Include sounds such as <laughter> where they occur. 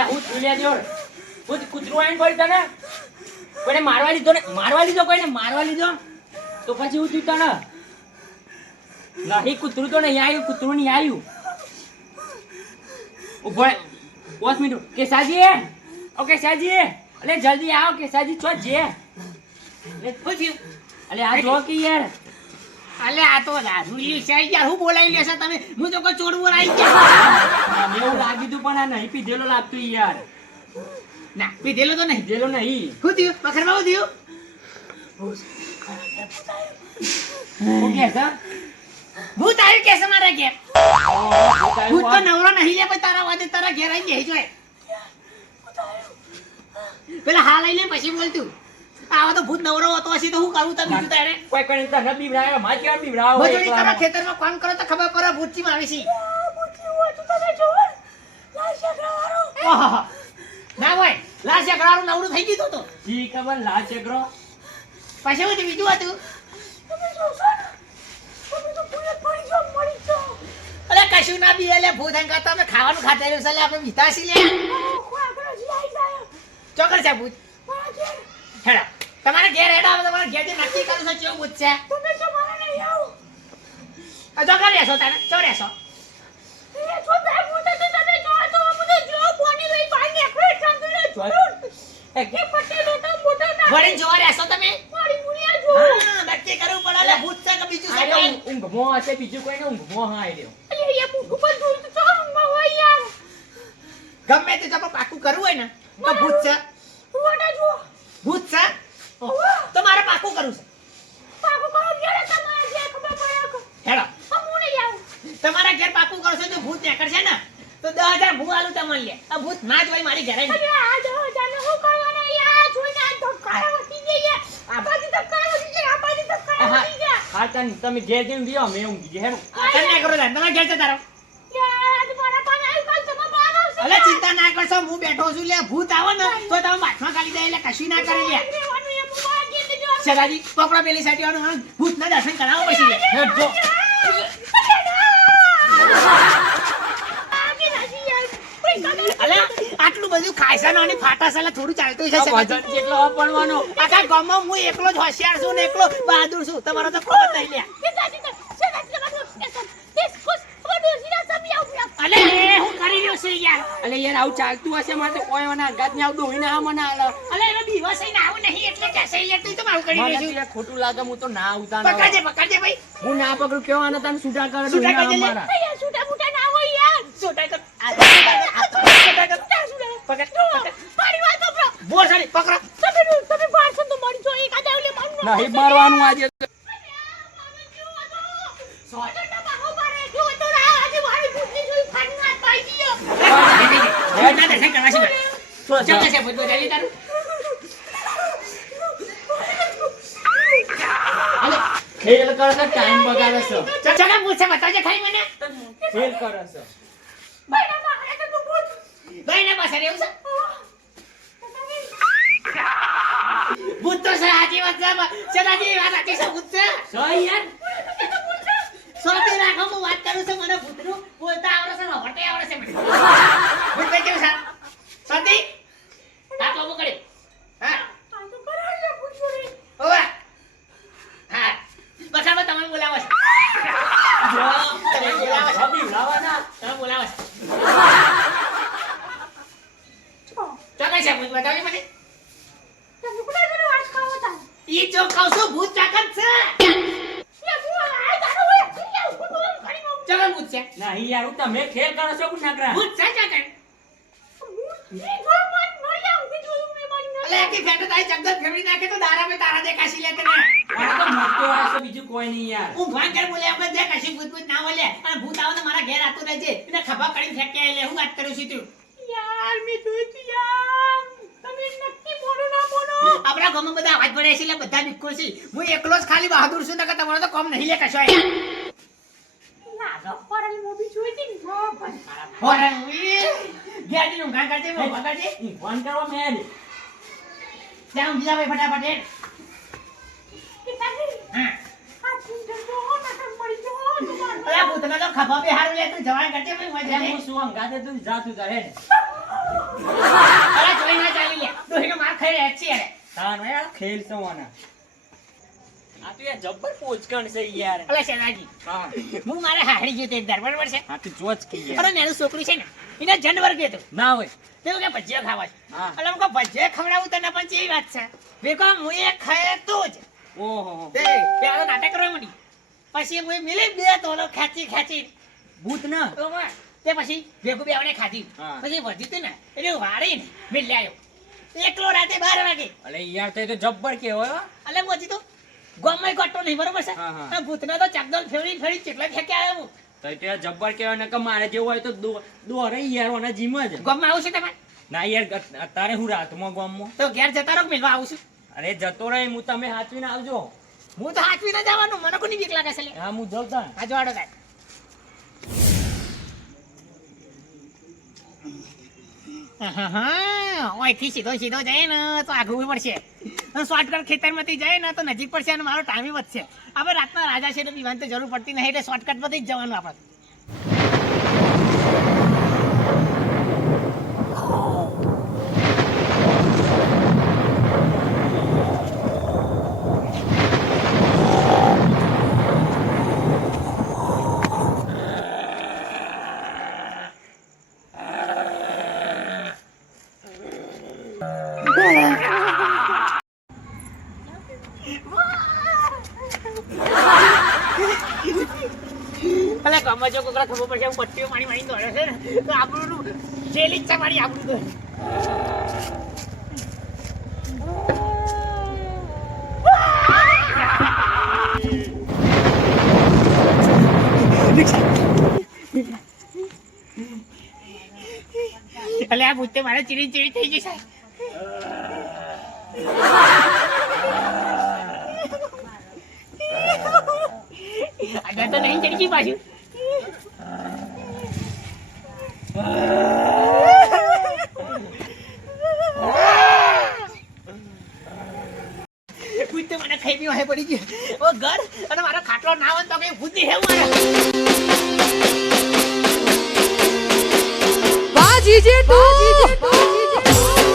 અરે હું ચૂલ્યા જોડ. હું કૂતરું આવીને પડી તને. કોઈને મારવા લીધો ને મારવા લીધો કોઈને? મારવા લીધો? તો પછી હું થયું તને નહીં, કૂતરું તો નહીં આવ્યું કૂતરું નહીં આવ્યું ઊભો. પાંચ મિનિટ. કેસાજી ઓ કેસાજી અલે જલ્દી આવો, કેસાજી. છો જે? એટલે આ જો કે યાર. અલે આ તો રાજુલી છે. યાર હું બોલાવી લેશે તમે? હું તો કોઈ ચોર બોલાવી ગયા <laughs> મને એવું લાગી તું પણ આ નહીં પીધેલો લાગતું યાર. ના પીધેલો તો નહીં. પીધેલો નહીં. શું થયું? પખરમાં શું થયું? હું કે છે? ભૂત આવ્યું કે છે મારા ઘેર? ભૂત તો નવરો નહીં લે પણ તારા વાદે તારા ઘેર આવી બેસી જોય પેલા હા લઈ લે પછી બોલતું આવા તો ભૂત નવરો હતો હશે તો હું કરું તમે બીજું તારે? કોઈ કોઈ તને બીવડાવે મારે કેવા બીવડાવો? મજૂરી કરો? ખેતરમાં કામ કરો તો ખબર પડે ભૂત ચીમ આવી છે. ના ભાઈ લાશ એકલાનું નવરું થઈ ગયું તો જી ખબર લાશ ચક્રો પછી હું બીજું હતું? અરે કશું ના બી એટલે ભૂત હંગા તમે ખાવાનું ખાતા રહ્યું છે એટલે આપણે વિતાસી લે. ચોકર છે ભૂત. હેડો. તમારે ઘેર હેડા આવે તમારે ઘેર જે નક્કી કરું છે કેવું ભૂત છે. આ ચોકર રહેશો તારે ચો રહેશો વળીને જોવા રહેશો તમે? નક્કી કરવું પડે એટલે ભૂત છે કે બીજું છે ઊંઘમો હશે બીજું કોઈ ને ઊંઘમો હા એ રહ્યો ગમે તે તમે પાકું કરવું હોય ને તો ભૂત છે. ભૂત છે? તો મારે પાકું કરવું છે. હેડો. તમારા ઘેર પાકું કરશો તો ભૂત નીકળશે ને? તો દસ હજાર ભૂ આલું તમને લે. આ ભૂત ના જ હોય મારી ઘરે. નહીં. જઈએ હા તને તમે ઘેર જઈને દિયો મે ઊંઘી ગયા હેડો. તમે કરો તમે ઘેર જતા રહો. અલે ચિંતા ના કરશો હું બેઠો છું લે ભૂત આવે ને તો તમે માથમાં કાઢી દે એટલે કશું ના કરે લે સદાજી પકડો પેલી સાઈડ વાળું ભૂત ના દર્શન કરાવો પછી. લે હેડ જો અલે આટલું બધું ખાય છે અને ફાટા છે થોડું ચાલતું છે સદાજી. જેટલો આખા ગામમાં હું એકલો જ હોશિયાર છું ને એકલો બહાદુર છું. તમારો તો ખબર નહીં લે અલે હું કરી રહ્યો છું યાર અલે યાર આવું ચાલતું હશે મારે કોઈ મને અંગાત ને આવતું હોય ને આ મને આલે. અલે એનો દિવસ અહીં આવું નહીં એટલે કહેશે યાર તું તો મારું કરી રહ્યો છું ખોટું લાગે હું તો ના આવતા ના પકડજે પકડજે ભાઈ. હું ના પકડું કેવો આને તને છૂટા કરે છૂટા મૂટા ના હોય યાર. છોટા કર. આ તો છોટા કર, આ તો છોટા કર. પકડ પકડ. બોલ સાડી પકડો. નહીં મારવાનું આજે. હેડ ના. છો છે છે ભૂત તારું. ખેલ કરે છે ટાઈમ બગાડે છે. ચોક્કસ ભૂત બતાવજે ખાઈ મને. ખેલ કરે છે. ભાઈ ના પાસે રહેવું છે? ભૂત તો છે વાત છે સદાજી વાત સાચી છે ભૂત છે. સો યાર સોતી રાખો હું વાત કરું છું મને ભૂતનું બોલતા આવડે છે ને હોટે આવડે છે મને ભૂત ભાઈ કેવું છે સોતી હાથ લોબો કરે હા ઓવા હા બખાબા તમે બોલાવો છે તમે બોલાવો છો અભી લાવાના તમે બોલાવો છો ચોકસ છે ભૂત બતાવી મને ઈ જો કહું છું ભૂત ચાકત છે ચોકસ ભૂત છે નહીં યાર હું તમે ખેલ કરો છો કે ના ભૂત છે એટલે અલે આખી ફેટો તારી ચકદોર ફેરવી નાખે તો દારા મે તારા દેખાશી લે તને. આ તો મોટો હશે બીજું કોઈ નહીં યાર. હું ભગવાન કર બોલે આપણે જે કશી ભૂત ભૂત ના બોલે અને ભૂત આવે તો મારા ઘેર આતો રહેજે. એને ખભા કરીને ફેંકે લે હું વાત કરું છું તું. યાર મે તું યાર. તમે નક્કી મોડું ના બોલો. આપણા ગામમાં બધા અવાજ પડે છે એટલે બધા બીકુર છે. હું એકલો જ ખાલી બહાદુર છું નકર તમારો તો કોમ નહીં લે કશો લાગો પડેલી મોબી જોઈ ને તો પણ મારા હોરે ગેડી નું ગાં કરજે મો બગાડજે ફોન કરવા મેલ જાઉં બીજા ભાઈ ફટાફટ હેડ. હા. અલા ભૂતના તો ખભા બી હારું લે તું જવાન કરજે ભાઈ મજા હું શું અંગાતે તું? જા તું તારે અલા જોઈ ના ચાલી લે. ડોહીનો માર ખાઈ રહ્યા છીએ અરે તાર યાર ખેલ સવાના આ તો યાર જબ્બર પોચકણ છે યાર. અલા શેનાજી હા. હું મારે હાડી ગયો તો એક દર બરાબર છે? આ તું જોજ કે અરે નેનું છોકરું છે ને. એને જંડ વર્ગ હતું ના હોય. તેવું કે ભજીયા ખાવા છે. એટલે હું ભજીયા ખવડાવું તને પણ એ વાત છે? મેં હું એ ખાય તો જ. ઓહો. તે પેલા તો નાટક કરવા માંડી પછી હું મિલી બે તોલો ખેંચી ખેંચી. ભૂત ના. તે પછી ભેગું બે આવડે ખાધી. પછી વધી તું ને એટલે વાળીને મિલ આવ્યો એકલો રાતે બાર વાગે. અલે યાર તે તો જબ્બર કે હોય અલે મોજી તો ગામમાં ગોટો નહીં બરોબર છે. ભૂતના તો ચાકદોલ ફેરી ફેરી કેટલા ફેંકે આવ્યો હું. તો જબ્બર કેવાય ને કે મારે જેવું હોય તો દોરે યાર ઓના જીમ જ. ગામમાં આવું છે તમે? ના યાર અત્યારે હું રાતમાં ગામમાં. તો ઘેર જતા રહો મિલવા આવું છું? અરે જતો રહે હું તમે હાચવીને આવજો. હું તો હાચવી ને જવાનું મને કોની બીક લાગે છે હા હું જઉં તાં. આ જોડો થાય ઓયથી સીધો સીધો જાય ને તો આગળ પડશે. શોર્ટકટ ખેતરમાંથી જાય ને તો નજીક પડશે અને મારો ટાઈમ વધશે. આપણે રાતના રાજા છે એટલે પીવાની તો જરૂર પડતી નહીં, એટલે શોર્ટકટમાંથી જ જવાનું આપણે. અલે જો કોકરા ખબર પડશે, હું પટ્ટીઓ પાણી મારી દોડે છે ને, તો આપણું જેલી ઈચ્છા પાણી આપણું તો. એટલે આ ભૂતે મારે ચીડી ચીડી થઈ જશે છે. આજે તો નહીં ચડી ગઈ પાછું ભૂત મને ખાઈ પી વાહે પડી ગયું. ઓ ઘર અને મારો ખાટલો ના હોય તો કઈ ભૂત મારે. વાહ જીજે તું.